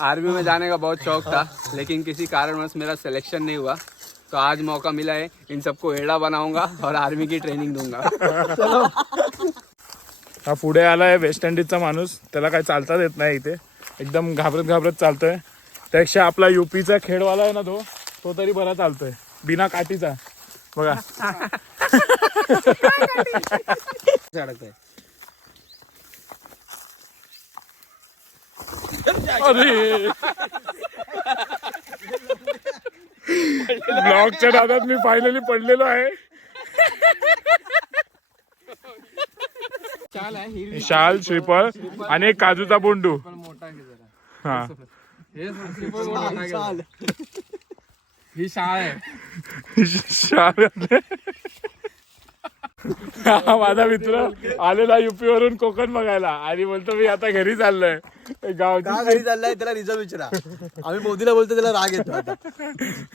Army में जाने का बहुत शौक था लेकिन किसी कारणवश मेरा सिलेक्शन नहीं हुआ। तो आज मौका मिला है इन सबको एड़ा बनाऊंगा और आर्मी की ट्रेनिंग दूंगा। हा पुढे आलाय वेस्ट इंडिजचा माणूस त्याला काय चालताच येत नाही इथे. एकदम घाबरत घाबरत चालतोय. त्यापेक्षा आपला युपीचा खेळवाला आहे ना तो तो तरी बरा चालतोय. बिना काठीचा. बघा. अरे. ब्लॉगच्या नादात मी फायनली पडलेलो आहे. शाल श्रीफळ आणि एक काजूचा बोंडू. हा. ही शाळा आहे. शाल हा माझा मित्र आलेला युपी वरून कोकण बघायला आणि बोलतो मी आता घरी चाललोय का गावची घरी चाललाय त्याला रिझर्व विचारा आम्ही मोदीला बोलतो त्याला राग येतो आता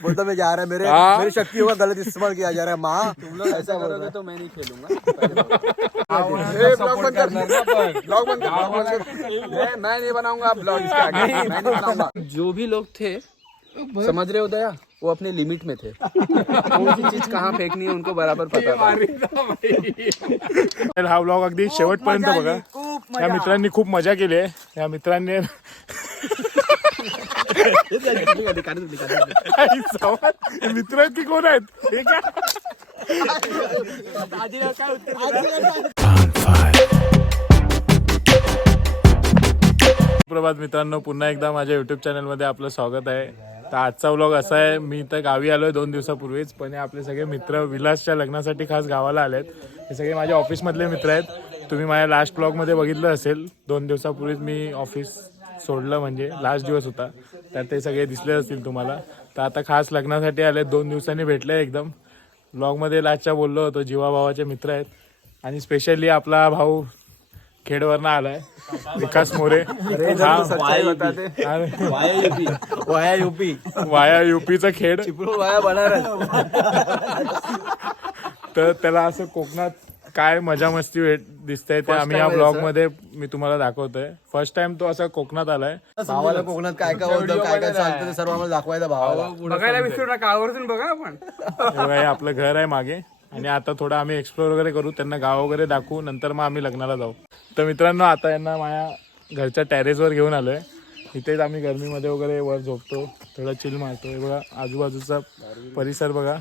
बोलतो मैं जा रहा है मेरे हाँ। मेरी शक्ति होगा गलत इस्तेमाल किया जा रहा है माँ ऐसा बोल रहा तो मैं नहीं खेलूँगा ए, ब्लॉग बंद कर ब्लॉग बंद कर मैं मैं नहीं बनाऊँगा ब्लॉग इसके मैं नहीं बनाऊँगा जो भी लोग थे समझ रहे हो दया? वो अपने लिमिट में थे। कौन सी चीज कहाँ फेंकनी है उनको बराबर पता था। हा ब्लॉग अगदी शेवटपर्यंत बघा. या मित्रांनी खूप मजा केली आहे. या मित्रांनी हे मित्र की कोण आहेत? हे काय? सुप्रभात मित्रांनो पुन्हा एकदा माझ्या युट्यूब चॅनलमध्ये आपलं स्वागत आहे. तर आजचा व्लॉग असा आहे मी तर गावी आलोय दोन दिवसापूर्वीच पण हे आपले सगळे मित्र विलासच्या लग्नासाठी खास गावाला आलेत. हे सगळे माझ्या ऑफिसमधले मित्र आहेत. तुम्ही माझ्या लास्ट ब्लॉगमध्ये बघितलं असेल दोन दिवसापूर्वीच मी ऑफिस सोडलं म्हणजे लास्ट दिवस होता. तर ते सगळे दिसले असतील तुम्हाला. तर आता खास लग्नासाठी आले दोन दिवसांनी भेटले एकदम. ब्लॉगमध्ये लास्टच्या बोललो होतो जीवा भावाचे मित्र आहेत. आणि स्पेशली आपला भाऊ खेडवरनं आलाय. विकास मोरे. हा. वाया यूपी. वाया युपीचा खेड. वाया बनारस. तर त्याला असं कोकणात काय मजा मस्ती भेट दिसतंय ते आम्ही या ब्लॉगमध्ये मी तुम्हाला दाखवतोय. फर्स्ट टाइम तो असा कोकणात आलाय. भावाला कोकणात काय काय होतं काय काय चालतं ते सर्व आम्हाला दाखवायचं भावाला. बघायला विसरू नका आवर्जून बघा आपण. बघा, आपलं घर आहे मागे. आणि आता थोडं आम्ही एक्सप्लोर वगैरे करू. त्यांना गाव वगैरे दाखवू. नंतर मग आम्ही लग्नाला जाऊ. तर मित्रांनो आता यांना माझ्या घरच्या टेरेसवर घेऊन आलोय. इथेच आम्ही गरमीमध्ये वगैरे वर झोपतो. थोडं चिल मारतो हे बघा आजूबाजूचा परिसर बघा.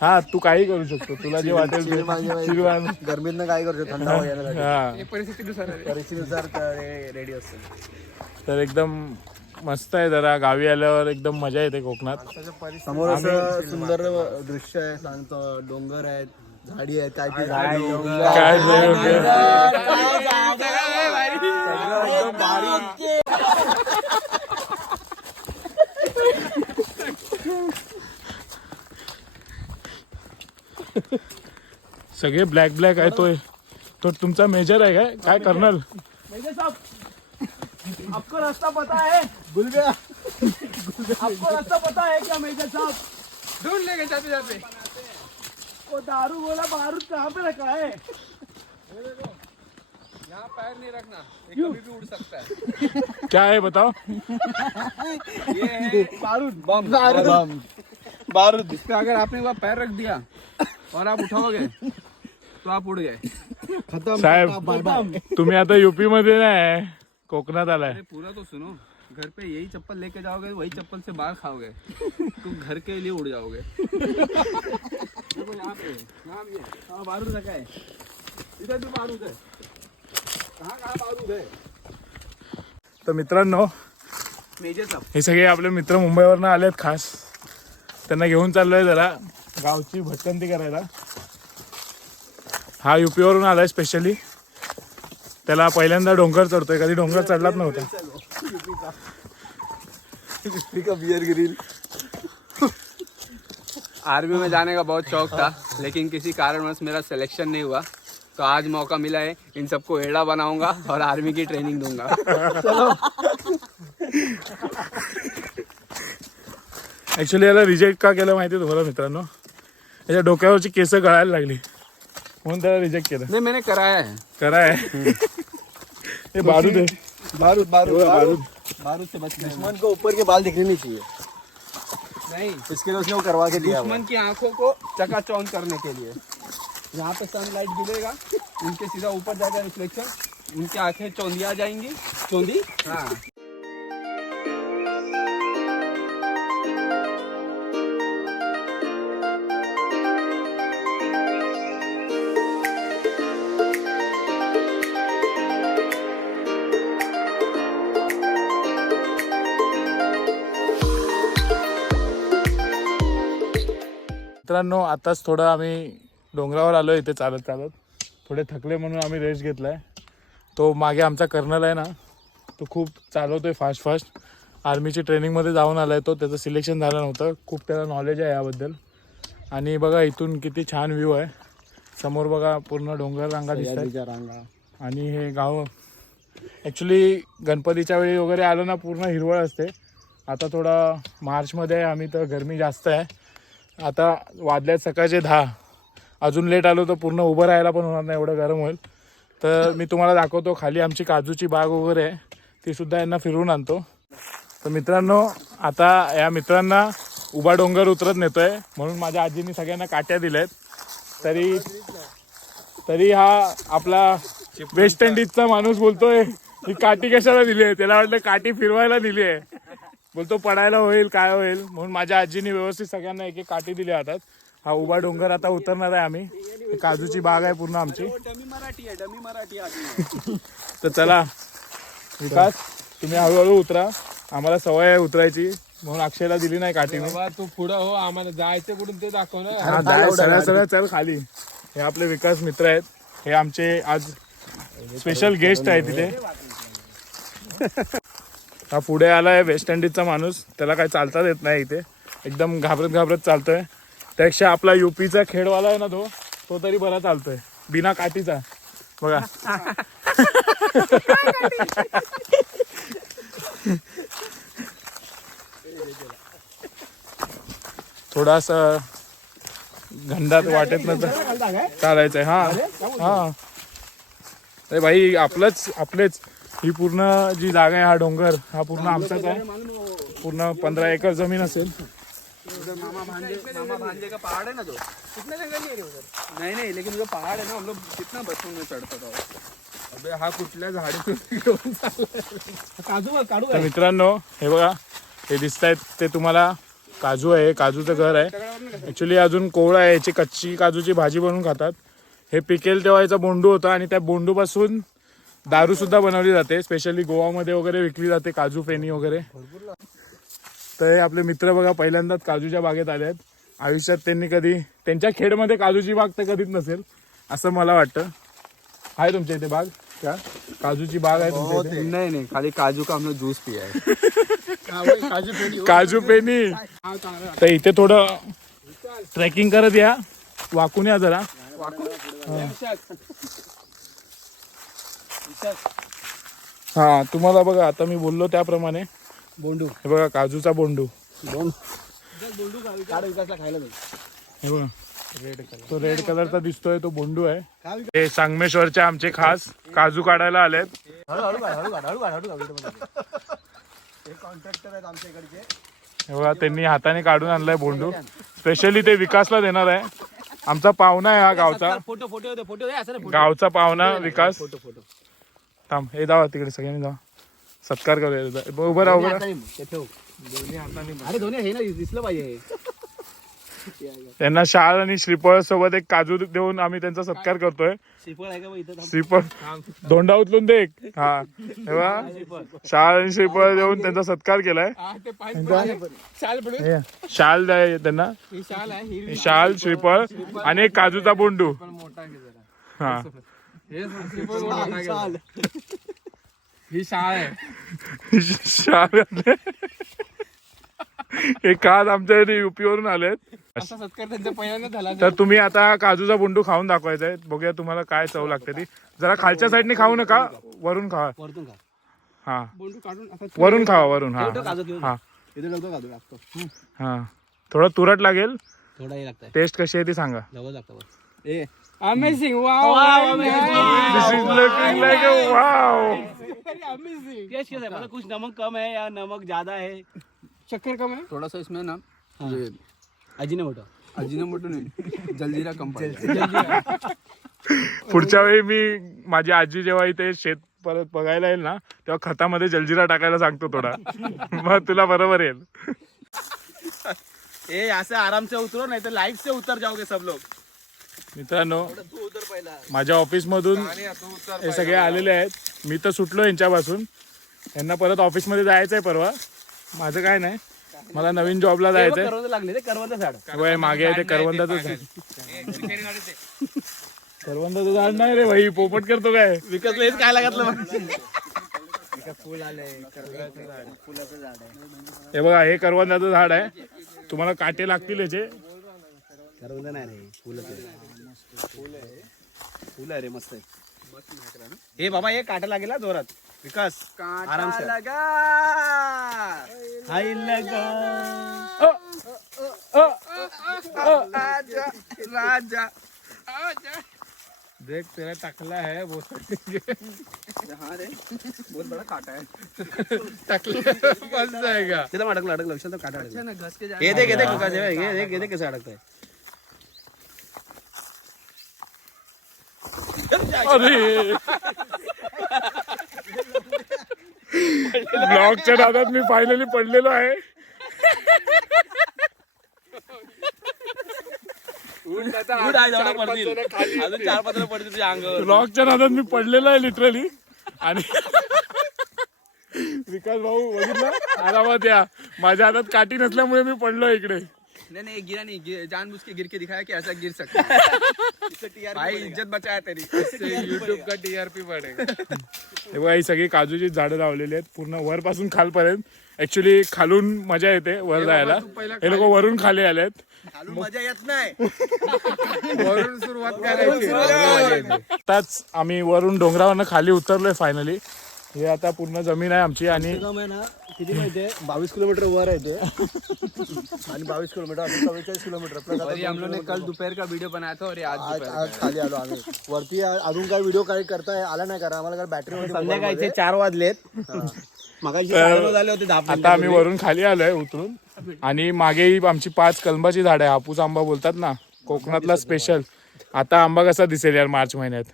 हा तू काही करू शकतो. तुला जे वाटेल ते. chill मार. गरमीतनं काय करतो थंड हवा येण्यासाठी हा. परिस्थितीनुसार परिस्थितीनुसार रेडी असतो. तर एकदम मस्त आहे जरा. गावी आल्यावर एकदम मजा येते कोकणात. समोर असं सुंदर दृश्य आहे सांगतो. डोंगर आहेत झाडी आहेत काय काय झाडी काय. सगळे ब्लॅक ब्लॅक आहे तो तो तुमचा मेजर आहे काय? काय कर्नल? आपको रास्ता पता है। आपको रास्ता पता है क्या मेजर साहब? ढूंढ लेंगे जाते जाते। वो दारू बोला बारूद कहाँ पे रखा है? यहाँ पैर नहीं रखना ये कभी भी उड़ सकता है। क्या है बताओ। ये है बारूद। बम। बारूद। बारूद। इस पे अगर आपने एक बार पैर रख दिया और आप उठाओगे तो आप उड़ गए। साहेब तुम्ही आता युपी मध्ये नाही कोकणात आलाय. पूरा तो सुनो घर पे यही चप्पल लेके जाओगे वही चप्पल से बाहर खाओगे। तुम घर के लिए उड़ जाओगे। देखो यहाँ पे यहाँ भी है हाँ बारूद रखा है। इधर भी बारूद है। कहाँ कहाँ बारूद है? तर मित्रांनो मेजर साहब हे सगळे आपले मित्र मुंबईवरनं आलेत खास. त्यांना घेऊन चाललोय जरा गावची भटकंती करायला. हा युपी वरून आलाय स्पेशली त्याला पहिल्यांदा डोंगर चढतोय कधी डोंगर चढलाच नव्हता. बियर ग्रिल आर्मी में जाने का बहुत शौक था लेकिन किसी कारणवश मेरा सिलेक्शन नहीं हुआ। तो आज मौका मिला है इन सबको एड़ा बनाऊंगा और आर्मी की ट्रेनिंग दूंगा। ऍक्च्युली याला रिजेक्ट का केलं माहिती तुम्हाला मित्रांनो? याच्या डोक्यावरची केस गळायला लागली. म्हणून त्याला रिजेक्ट केलं नहीं मैंने कराया है। कराय हे? बारूद आहे बारूद बारूद बारूद। बारूद। से बचना है। दुश्मन को ऊपर के बाल दिखने नहीं चाहिए। नहीं। इसके लिए उसने वो करवा के दिया है। दुश्मन की आँखों को चकाचौंध करने के लिए। यहाँ पे सनलाइट गिरेगा उनके सीधा ऊपर जाएगा रिफ्लेक्शन उनकी आँखें चौंधिया जाएँगी। चौंधी? हाँ। मित्रांनो आताच थोडं आम्ही डोंगरावर आलो इथे चालत चालत. थोडे थकले म्हणून आम्ही रेस्ट घेतलाय. तो मागे आमचा कर्नल आहे ना तो खूप चालवतोय फास्ट फास्ट आर्मीची ट्रेनिंगमध्ये जाऊन आलाय तो त्याचं सिलेक्शन झालं नव्हतं. खूप त्याला नॉलेज आहे याबद्दल. आणि बघा इथून किती छान व्ह्यू आहे. समोर बघा पूर्ण डोंगर रांगा दिसत रांगा. आणि हे गाव ॲक्च्युली गणपतीच्या वेळी वगैरे आलं ना पूर्ण हिरवळ असते. आता थोडा मार्चमध्ये आहे आम्ही तर गरमी जास्त आहे. आता वाजल्यात सकाळचे दहा. अजून लेट आलो तर पूर्ण उभं राहायला पण होणार नाही एवढं गरम होईल. तर मी तुम्हाला दाखवतो खाली आमची काजूची बाग वगैरे आहे. ती सुद्धा यांना फिरवून आणतो. तर मित्रांनो आता या मित्रांना उभा डोंगर उतरत नेतोय. म्हणून माझ्या आजीने सगळ्यांना काट्या दिल्यात. तरी तरी हा आपला वेस्ट इंडिजचा माणूस बोलतोय ही काठी कशाला दिली आहे? त्याला वाटलं काठी फिरवायला दिली आहे. बोलतो पडायला होईल काय होईल? म्हणून माझ्या आजीने व्यवस्थित सगळ्यांना एक एक काठी दिली हातात. हा उभा डोंगर आता उतरणार आहे आम्ही. काजूची बाग आहे पूर्ण आमची. है तर चला विकास तुम्ही हळूहळू उतरा. आम्हाला सवय आहे उतरायची. म्हणून अक्षयला दिली नाही काठी बाबा तू पुढं हो आम्हाला जायचं कुठून ते दाखव ना. सरळ सरळ चल खाली. हे आपले विकास मित्र आहेत. हे आमचे आज स्पेशल गेस्ट आहे तिथे हा पुढे आलाय वेस्ट इंडिजचा माणूस. त्याला काय चालताच येत नाही इथे. एकदम घाबरत घाबरत चालतोय. त्यापेक्षा आपला युपीचा खेळवाला आहे ना तो तो तरी बरा चालतोय. बिना काठीचा. बघा. थोडासा घंडात वाटेत ना चालायचंय. हा. हा. अरे भाई आपलंच आपलेच. ही पूर्ण जी जागा आहे हा डोंगर हा पूर्ण आमचाच आहे. पूर्ण पंधरा एकर जमीन असेल. उधर मामा भांजे मामा भांजे का पहाड़ है ना जो कितने जंगल नहीं है उधर नहीं नहीं लेकिन जो पहाड़ है ना हम लोग कितना बचपन में चढ़ता था. अबे हा कुठल्या झाडीतून? काजू तर मित्रांनो हे बघा हे दिसत आहेत ते तुम्हाला काजू आहे काजूचं घर आहे. ॲक्च्युली अजून कोवळं आहे याची कच्ची काजूची भाजी बनवून खातात. हे पिकेल तेव्हा याचा बोंडू होता आणि त्या बोंडूपासून दारू सुद्धा बनवली जाते स्पेशली गोवामध्ये वगैरे विकली जाते काजू फेनी वगैरे. तर हे आपले मित्र बघा पहिल्यांदाच काजूच्या बागेत आले आहेत. आयुष्यात त्यांनी कधी त्यांच्या खेडमध्ये काजूची बाग तर कधीच नसेल असं मला वाटतं. आहे तुमच्या इथे बाग? का? काजूची बाग आहे तुमच्या इथे? नहीं नहीं खाली काजू का लोग जूस पिया है काजू पेनी तर इथे थोडं ट्रेकिंग करत या. वाकून या जरा. हा तुम्हाला बघा आता मी बोललो त्याप्रमाणे. बोंडू. हे बघा काजूचा बोंडू. बोंड. खायला हे बघा. तो रेड कलरचा दिसतोय तो बोंडू आहे. हे संगमेश्वरचे आमचे खास काजू काढायला आलेत. हे बघा त्यांनी हाताने काढून आणलाय बोंडू. स्पेशली ते विकासला देणार आहे. आमचा पाहुणा आहे हा गावचा. Photo photo photo. गावचा पाहुणा विकास. Photo photo. थांब हे जावा तिकडे सगळ्यांनी जावा. सत्कार करूया. उभं राहा उभं राहा. अरे दोन्ही हे ना दिसलं पाहिजे. त्यांना शाळ आणि श्रीफळ सोबत एक काजू देऊन आम्ही त्यांचा सत्कार करतोय. श्रीफळ आहे का बघ इथं? श्रीफळ. धोंडा उचलून दे एक. हा. तेव्हा शाळ आणि श्रीफळ. देऊन त्यांचा सत्कार केलाय. शाल हे, द्या त्यांना. ही शाल ही श्रीफळ आणि एक काजूचा बोंडू. हा. हे आहे. ही शाळ. हे काल आमच्या युपी वरून आलेत. असा सत्कार त्यांचा पहिल्यांदा झाला तर तुम्ही आता काजूचा बोंडू खाऊन दाखवायचा आहे. बघूया तुम्हाला काय चव लागते ती. जरा खालच्या साईडने खाऊ नका वरून खावा वरतून खा. हा. बोंडू काढून असा वरून खावा वरून हा. हा. इथे लागतो काजू लागतो हा. थोडं तुरट लागेल. थोडा हे टेस्ट कशी आहे ती सांगा. Amazing wow This is looking like a wow. Taste कैसा है मतलब कुछ नमक कम है या नमक ज्यादा है? शक्कर कम है? थोड़ा सा इसमें ना ये अजिनोमोटो अजीनोमोटो नहीं जलजीरा कम पुढच्या वेळी मी माझी आजी जेव्हा इथे शेत परत बघायला येईल ना तेव्हा खतामध्ये जलजिरा टाकायला सांगतो थोडा. मग तुला बरोबर येईल. ये यहाँ से आराम से उतरो नहीं तो लाइट से उतर जाओगे सब लोग. मित्रांनो माझ्या ऑफिस मधून हे सगळे आलेले आहेत. मी तर सुटलो यांच्यापासून. यांना परत ऑफिसमध्ये जायचंय परवा. माझं काय नाही. मला नवीन जॉबला जायचंय. करवंद लागले मागे आहे ते करवंदाचं झाड. करवंदाचं झाड नाही रे भाई. पोपट करतो काय? विकत हेच काय लागतलं आहे. हे बघा हे करवंदाचं झाड आहे. तुम्हाला काटे लागतील याचे. करवंद नाही रे आहे फुल आहे रे मस्त आहे. हे बाबा हे काटा लागेल हा जोरात. विकास आराम से लगा. हाय लगा. राजा राजा. देख तेरा टकला है वो हाँ रे बहुत बड़ा काटा है. टकला फंस जाएगा. अडकलं अडकलं लक्षात ठेव, काटा अच्छा ना घस के जा हे देख हे। देख विकास, हे देख, हे देख, हे. कसं अरे. ब्लॉगच्या नादात मी फायनली पडलेलो आहे. ब्लॉगच्या नादात मी पडलेलो आहे लिटरली आणि विकास भाऊ बघितलं? आरामात या. माझ्या हातात काठी नसल्यामुळे मी पडलो इकडे. नहीं नहीं गिरा नहीं गिर- जानबूझ के गिर के दिखाया कि ऐसा गिर सकता है। भाई इज्जत बचाया तेरी। युट्यूब का टीआरपी पडेगा हे ही सगळी काजूची झाडं लावलेली आहेत. पूर्ण वरपासून खालपर्यंत. ऍक्च्युली खालून मजा येते वर जायला. हे लोक वरून खाली आलेत. मजा येत नाही. वरून सुरुवात करायची. आताच आम्ही वरून डोंगरावरनं खाली उतरलोय फायनली हे आता पूर्ण जमीन आहे आमची आणि किती माहितीये बावीस किलोमीटर वर आहे ते. आणि बावीस किलोमीटर अजून चव्वेचाळीस किलोमीटर. प्लस और ये हम लोग ने कल दोपहर का वीडियो बनाया था और ये आज आज खाली आलो आम्ही. वरती आ- अजून काय व्हिडिओ काय करताय? आला नाही करा. आम्हाला बॅटरी संध्याकाळचे चार वाजलेत. मगाशी साडेनऊ झाले होते दहा आता आम्ही वरून खाली आलोय उतरून. आणि मागे आमची पाच कलमाची झाड आहे. हापूस आंबा बोलतात ना? कोकणातला स्पेशल आता आंबा कसा दिसेल यार मार्च महिन्यात?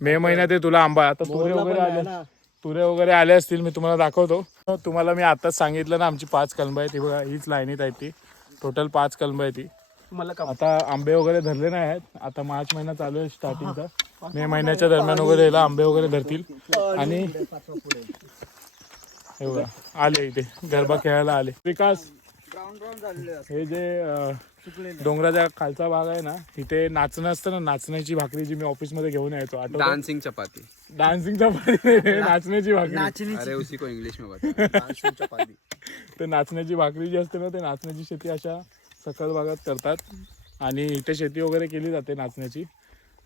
मे महिन्यात आहे तुला आंबा आता तुरे वगैरे आले तुरे वगैरे आले असतील मी तुम्हाला दाखवतो. तुम्हाला मी आताच सांगितलं ना आमची पाच कलम आहेत. ती बघा हीच लाईनीत आहे ती. टोटल पाच कलम आहे ती मला आता आंबे वगैरे धरले नाही आहेत. आता मार्च महिना चालू आहे स्टार्टिंगचा मे महिन्याच्या दरम्यान वगैरे याला आंबे वगैरे धरतील. आणि हे बघा आले इथे. गरबा खेळायला आले. विकास हे जे अं, डोंगराच्या खालचा भाग आहे ना तिथे नाचणं असतं ना नाचण्याची भाकरी जी मी ऑफिसमध्ये घेऊन यायचो आठवत डांसिंग चपाती. डान्सिंगचा भाकरी नाचण्याची भाकरी. अरे उसी को इंग्लिश में बता चपाती. ते नाचण्याची भाकरी जी असते ना ते नाचण्याची शेती अशा सखल भागात करतात. आणि इथे शेती वगैरे केली जाते नाचण्याची.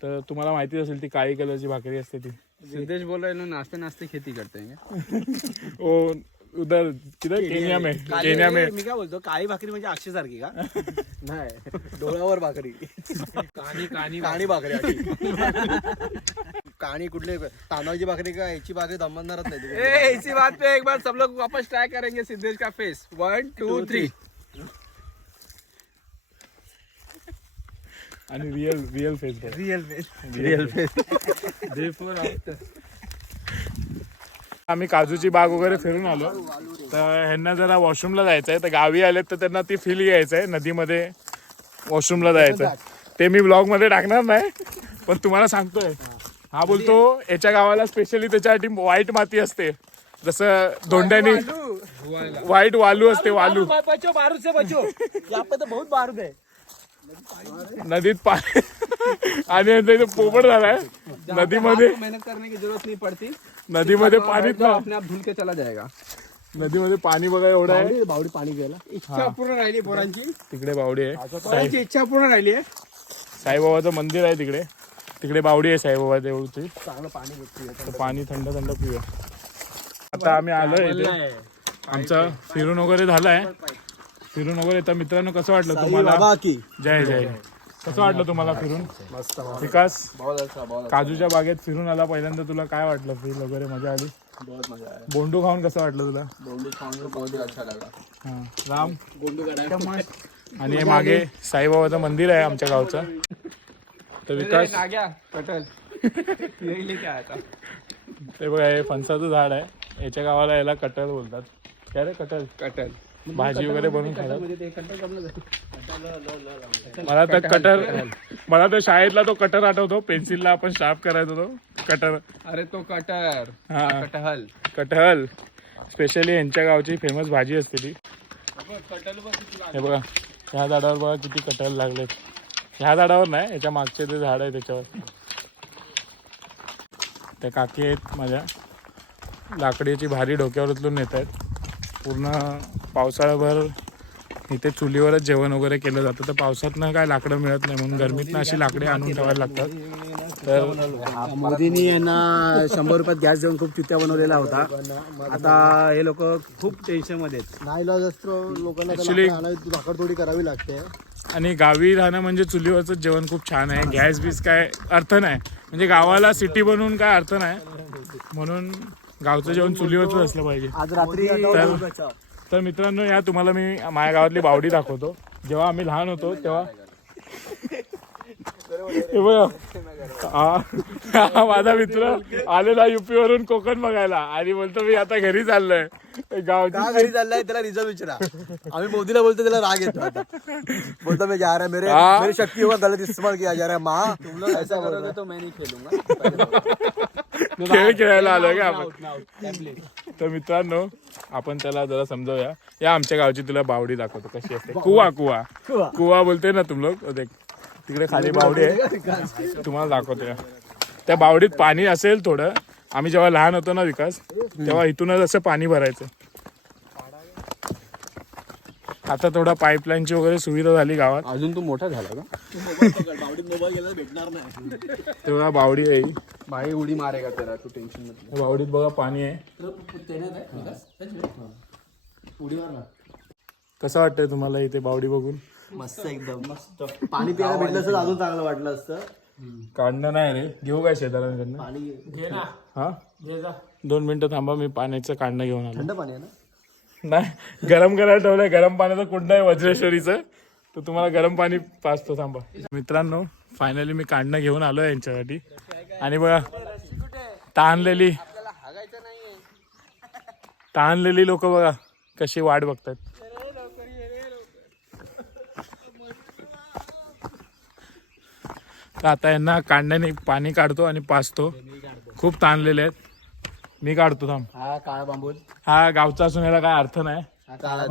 तर तुम्हाला माहिती असेल ती काळी कलरची भाकरी असते ती. सिद्धेश बोल रहे हैं लोग नाश्ते नाश्ते खेती करते. हैं क्या? ओ उधर किधर? केनिया में केनिया में. मी काय बोलतो काळी भाकरी म्हणजे अक्षय सारखी का? नाही. डोळ्यावर भाकरी. कहाणी कहाणी काणी भाकरी अशी. काणी कुठले तांदळाची भाकरी का याची भाकरी दमवणारच नाही तिकडे. ए, इसी बात पे एक बार सब लोग वापस ट्राई करेंगे सिद्धेश का फेस वन टू थ्री आणि real real face real face real आम्ही काजूची बाग वगैरे फिरून आलो तर ह्यांना जरा वॉशरूमला जायचं आहे तर गावी आलेत तर त्यांना ती फील घ्यायचं आहे नदीमध्ये वॉशरूमला जायचं ते मी ब्लॉगमध्ये टाकणार नाही पण तुम्हाला सांगतोय हा बोलतो याच्या गावाला स्पेशली त्याच्यासाठी व्हाईट माती असते जसं धोंड्यानी व्हाईट वालू असते वालू बचो बारूद से बचो यहाँ पे तो बहुत बारूद है नदीत पाणी आणि यांचा इथे पोपट झालाय. नदीमध्ये मेहनत करने की जरूरत नहीं पड़ती. नदीमध्ये पाणीच तो ना अपने आप धुल के चला जाएगा नदीमध्ये पाणी बघा एवढं आहे. बावडी बावडी पाणी घ्यायला इच्छा पूर्ण राहिली पोरांची. तिकडे बावडी आहे. पोरांची इच्छा पूर्ण राहिली आहे. साईबाबाचं मंदिर आहे तिकडे. तिकडे बावडी आहे साईबाबा देऊळची चांगलं पाणी भेटते तर पाणी थंड थंड पिऊया. आता आम्ही आलोय इथे. आमचं फिरून वगैरे झालंय. फिरून वगैरे तर मित्रांनो कसं वाटलं तुम्हाला? जय जय. कसं वाटलं तुम्हाला फिरून? विकास काजूच्या बागेत फिरून आला पहिल्यांदा तुला काय वाटलं फील वगैरे मजा आली? बहुत मजा आया बोंडू खाऊन कसं वाटलं तुला? बोंडू बहुत अच्छा लगा राम. आणि मागे साईबाबाचं मंदिर आहे आमच्या गावचं. तर विकास कटल ते बघा हे फणसाचं झाड आहे. याच्या गावाला याला कटल बोलतात. काय रे कटल? कटल. भाजी वगैरे बनवून खातात. मला तर कटर मला तर शाळेतला तो कटर आठवतो. पेन्सिलला आपण शार्प करायचो तो. कटर. अरे तो कटर. हा. कटहल. कटहल. स्पेशली यांच्या गावची फेमस भाजी असते ती. हे बघा ह्या झाडावर बघा किती कटहल लागलेत. ह्या झाडावर नाही याच्या मागचे ते झाड आहे त्याच्यावर. त्या काकी आहेत माझ्या. लाकडीची भारी डोक्यावर उचलून नेत आहेत पूर्ण पावसाळ्याभर इथे चुलीवरच जेवण वगैरे केलं जातं. तर पावसातनं काय लाकडं मिळत नाही म्हणून गरमीतनं अशी लाकडे आणून ठेवायला लागतात. तर मोदींनी यांना शंभर रुपयात गॅस देऊन खूप चित्त्या बनवलेला होता आता हे लोक खूप टेन्शनमध्ये. नाही लोकांना Actually- करावी लागते. आणि गावी राहणं म्हणजे चुलीवरचं जेवण खूप छान आहे. गॅस बीस काय अर्थ नाही. म्हणजे गावाला सिटी बनवून काय अर्थ नाही. म्हणून गावचं जेवण चुलीवरच असलं पाहिजे. आज रात्री तर तर मित्रांनो या तुम्हाला मी माझ्या गावातली बावडी दाखवतो जेव्हा आम्ही लहान होतो तेव्हा हे बघा. हा हा माझा मित्र आलेला युपी वरून कोकण बघायला आणि बोलतो मी आता घरी चाललोय गावची घरी चाललाय त्याला रिझर्व विचारा आम्ही मोदीला बोलतो त्याला राग येतो आता बोलतो मैं जा रहा है मेरे हाँ। मेरी शक्ति होगा गलत इस्तेमाल किया जा रहा है माँ तुम लोग ऐसा बोल रहे तो मैं नहीं खेलूंगा खेळ खेळायला आलोय का आपण तर मित्रांनो आपण त्याला जरा समजावूया. या आमच्या गावची तुला बावडी दाखवतो. कशी असते? कुवा कुवा. कुवा. बोलते ना तुम लोग देख तिकडे खाली बावडी आहे. तुम्हाला दाखवतो या त्या बावडीत पाणी असेल थोडं. आम्ही जेव्हा लहान होतो ना विकास तेव्हा इथूनच असं पाणी भरायचं. आता थोडा पाईपलाईनची वगैरे सुविधा झाली गावात. अजून तू मोठा झाला का? तेव्हा बावडी आहे. ही. भाई उडी मारेगा तेरा तू टेन्शन मत ले. या बावडीत बघा पाणी आहे. कसं वाटतंय तुम्हाला इथे बावडी बघून? मस्त एकदम मस्त. पाणी प्यायला भेटलं असतं तर अजून चांगलं वाटलं असतं. काढणं नाही रे. घेऊ काय शेताऱ्यांकडनं पाणी हा? दोन मिनिटं थांबा मी पाण्याचं काढणं घेऊन आलो. थंड पाणी आहे ना? नाही गरम करायला ठेवलंय. गरम पाण्याचं कुंड आहे वज्रेश्वरीचं. तर तुम्हाला गरम पाणी पाचतो थांबा. मित्रांनो फायनली मी काढणं घेऊन आलो यांच्यासाठी. आणि बघा ताणलेली ताणलेली लोक बघा कशी वाट बघतात तर आता यांना काढण्याने पाणी काढतो आणि पाचतो खूप ताणलेले आहेत. मी काढतो थांब. हा काळा बांबूल. हा गावचा असून याला काय अर्थ नाही.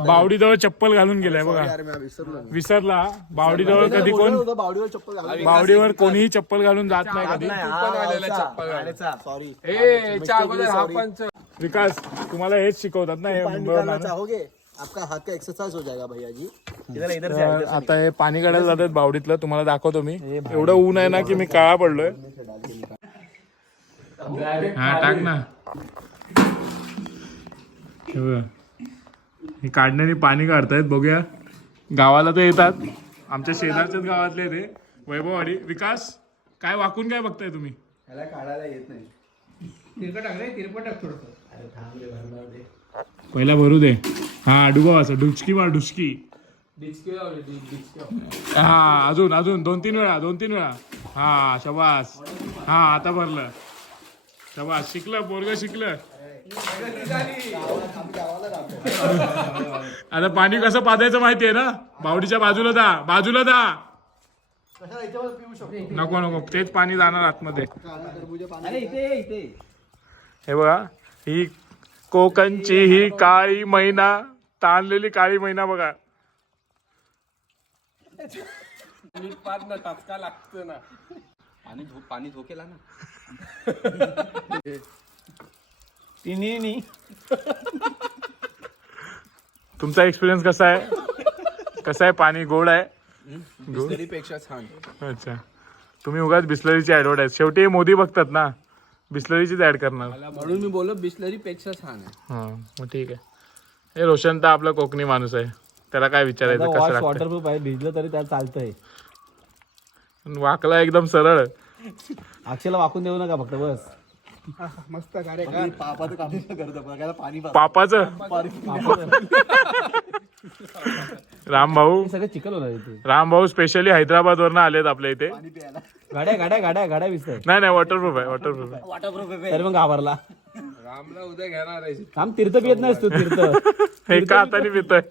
बावडीजवळ चप्पल घालून गेलाय बघा. विसरलो विसरला. बावडीजवळ कधी कोण बावडीवर चप्पल घालून. बावडीवर कोणीही चप्पल घालून जात नाही कधी. सॉरी ए च्या अगोदर हा पंच विकास तुम्हाला हेच शिकवतात ना हे आपका का एक्सरसाइज हो जाएगा भैया जी आता हे पाणी काढायला जातात बावडीतलं तुम्हाला दाखवतो मी. एवढं ऊन आहे ना की मी काळा पडलोय. हा टाक ना. हे. हे काढण्याने पाणी काढतायत बघूया. गावाला तर येतात. आमच्या शेजारच्याच गावातले ते वैभववाडी. विकास काय वाकून काय बघताय तुम्ही? ह्याला काढायला येत नाही. पहिला भरू दे. हा डुबा असं डुचकी मार डुचकी. हा अजून अजून दोन तीन वेळा दोन तीन वेळा. हा शबास. हा आता भरलं. शबास शिकलं पोरग शिकलं. आता पाणी कसं पाजायचं माहितीये ना? बावडीच्या बाजूला दा बाजूला दा नको नको तेच पाणी जाणार आतमध्ये. हे बघा ही कोकणची ही काळी मैना ताणलेली काळी मैना बघा. टचका लागतो ना पाणी धो पाणी धोकेला ना. तिन्ही तुमचा एक्सपिरियन्स कसा आहे? कसा आहे? पाणी गोड आहे? बिस्लरीपेक्षा छान. अच्छा. तुम्ही उगाच बिस्लरीची ऍडव्हर्टाईज शेवटी मोदी बघतात ना. बिस्लरीचीच ऍड करणार. म्हणून मी बोललो बिस्लरी पेक्षा छान आहे. हा मग ठीक आहे. हे रोशन तर आपला कोकणी माणूस आहे. त्याला काय विचारायचं? कसं लागतं वॉटरप्रूफ आहे. भिजलं तरी त्याला चालतंय. वाकला एकदम सरळ. अक्षयला वाकून देऊ नका फक्त बस. मस्त कार्य बाकी पापाचं काम नाही करत बघायला पाणी पाज- पापाचं? राम भाऊ. सगळं चिकल होणार इथे. राम भाऊ स्पेशली हैदराबाद वरनं आलेत आपल्या इथे. पाणी प्यायला. गाड्या गाड्या गाड्या गाड्या विसर नाही नाही वॉटरप्रूफ आहे वॉटरप्रूफ आहे. तरी मग घाबरला. रामला उद्या घेणार आहे. थांब तीर्थ पियत नाहीस तू तीर्थ. एका हाताने पितोय?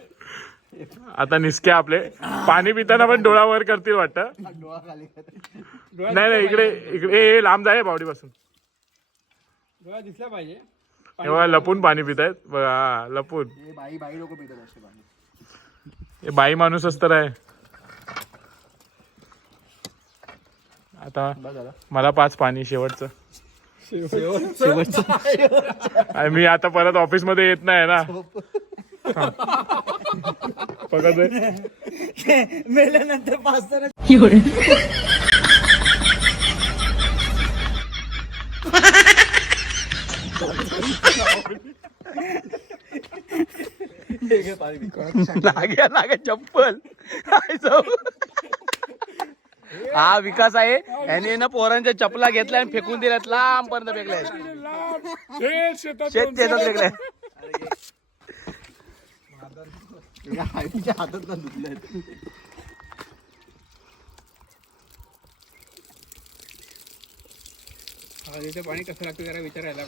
आता निसके आपले. पाणी पिताना पण डोळा वर करतील वाटतं. डोळा खाली कर. नाही नाही इकडे इकडे ए, ए, लांब जाय बावडी पासून डोळा दिसला पाहिजे. तेव्हा लपून पाणी पितायत. बघा हा, लपून. हे बाई बाई लोक पितात असे पाणी. हे बाई माणूसच तर आहे. आता मला पाच पाणी शेवटचं. आणि मी आता परत ऑफिसमध्ये येत नाही ना. हा. बघत आहे. मेल्यानंतर पाच जण 有人，लागे लागे चप्पल. हा विकास आहे. याने ना पोरांच्या चपला घेतल्या आणि फेकून दिल्यात लांब पर्यंत फेकल्या. शेत, शेतात शेत दोन शेतात फेकल्या हातात धुतलेत पाणी कसं लागतं जरा विचारायला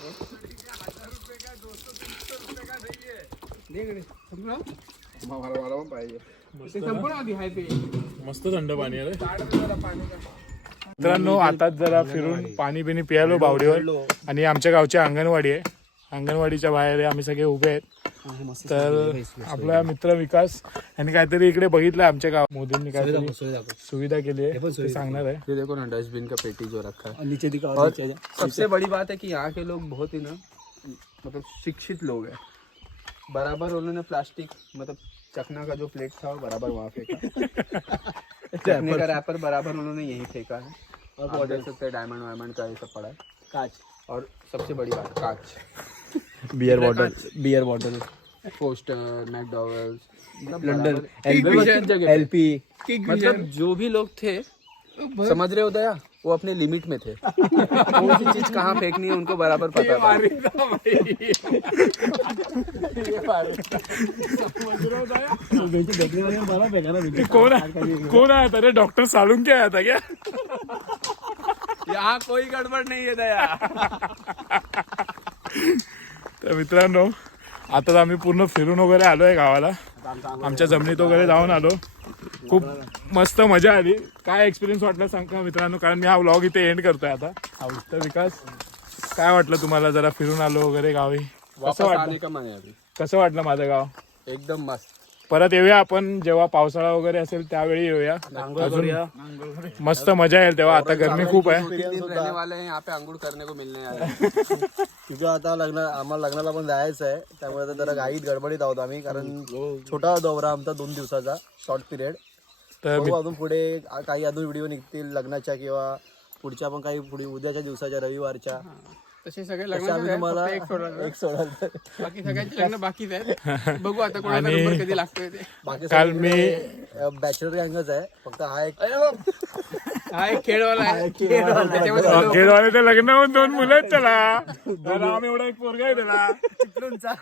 मला मला पण पाहिजे. मस्त थंड पाणी आहे रे. मित्रांनो आता जरा फिरून पाणी बिनी पियालो बावडीवर. आणि आमच्या गावची अंगणवाडी आहे. अंगणवाडीच्या बाहेर आम्ही सगळे उभे आहेत. तर आपला मित्र विकास यांनी काहीतरी इकडे बघितलं आमच्या गाव मोदींनी काहीतरी सुविधा केली आहे ते सांगणार आहे. ये देखो ना डस्टबिन का पेटी जो रखा है। नीचे और सबसे बड़ी बात है कि यहाँ के लोग बहुत ही ना मतलब शिक्षित लोग हैं। बराबर उन्होंने प्लास्टिक मतलब चखना का जो प्लेट था वो बराबर वहाँ फेंका। चखने का रैपर बराबर उन्होंने यहीं फेंका है। और देख सकते हैं डायमंड वायमंड का ये सब पड़ा है। काच। और सबसे बड़ी बात कांच। Beer bottle beer bottle poster McDowell's मतलब व्यवस्थित एलपी मतलब जो भी लोग थे समझ रहे हो दया? वो अपने लिमिट में थे। कौन सी चीज़ कहाँ फेंकनी है उनको बराबर पता था। कोण आहे कोण आहे अरे डॉक्टर सालून क्या आया था क्या? यहाँ कोई गड़बड़ नहीं है दया। तर मित्रांनो आता आम्ही पूर्ण फिरून वगैरे आलोय गावाला. आमच्या जमिनीत वगैरे जाऊन आलो. खूप मस्त मजा आली. काय एक्सपिरियन्स वाटला सांगा मित्रांनो? कारण मी हा व्लॉग इथे एंड करतोय आता. तर विकास. काय वाटलं तुम्हाला जरा फिरून आलो वगैरे गावी? कसं वाटलं? आने का मन अभी? कसं वाटलं माझं गाव? एकदम मस्त. परत येऊया आपण. जेव्हा पावसाळा वगैरे असेल त्यावेळी येऊया. अजून मस्त मजा येईल तेव्हा. आता गरमी खूप आहे. तीन दिन रहने वाले हैं यहाँ पे अंगूर करने को मिलने आए हैं तुझं आता लग्न आम्हाला लग्नाला पण जायचं आहे. त्यामुळे आता जरा घाईत गडबडीत आहोत आम्ही कारण छोटा दौरा आमचा दोन दिवसाचा शॉर्ट पिरियड तर बघू अजून पुढे काही अजून व्हिडिओ निघतील लग्नाच्या किंवा पुढच्या पण काही पुढे उद्याच्या दिवसाच्या रविवारच्या. तसे सगळे लग्न एक सोडा एक. बाकी सगळ्यांचे लग्न बाकीच आहेत. बघू आता कोणाचा नंबर कधी लागतोय ते. बाकी काल सगळे बॅचलर गँगच आहे. फक्त हा एक हा. एक खेळवाला आहे. त्याच्यामध्ये गेडवाले ते लग्न होऊन दोन मुलं आहेत त्याला. त्याला आम्ही एवढा एक पोरगा आहे त्याला.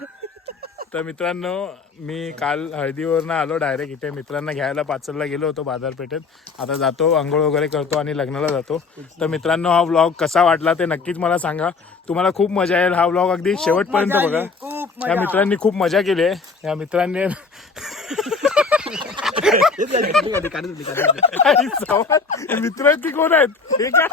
तर मित्रांनो मी काल हळदीवरनं आलो डायरेक्ट इथे. मित्रांना घ्यायला पाचलला गेलो होतो बाजारपेठेत. आता जातो आंघोळ वगैरे करतो आणि लग्नाला जातो. तर मित्रांनो हा व्लॉग कसा वाटला ते नक्कीच मला सांगा. तुम्हाला खूप मजा येईल. हा व्लॉग अगदी शेवटपर्यंत बघा. या मित्रांनी खूप मजा केली आहे. या मित्रांनी आई सवाल. हे मित्र आहेत? की?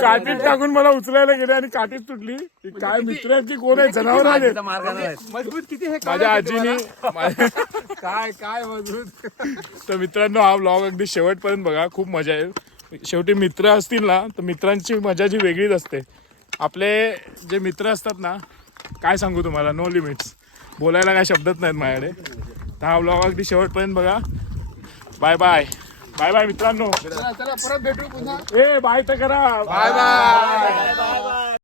काठीत टाकून मला उचलायला गेले आणि काठीत तुटली. ही काय मित्र आहेत की कोण आहेत जनावर आले. मजबूत किती आहे माझ्या आजीने काय काय मजबूत? तर मित्रांनो हा व्लॉग अगदी शेवटपर्यंत बघा. खूप मजा येईल. शेवटी मित्र असतील ना तर मित्रांची मजा जी वेगळीच असते. आपले जे मित्र असतात ना काय सांगू तुम्हाला? नो लिमिट्स बोलायला काय शब्दच नाहीत माझ्याकडे. तर हा व्लॉग अगदी शेवटपर्यंत बघा. बाय बाय बाय बाय मित्रांनो. चला चला परत भेटू पुन्हा. ए बाय तर करा. Bye bye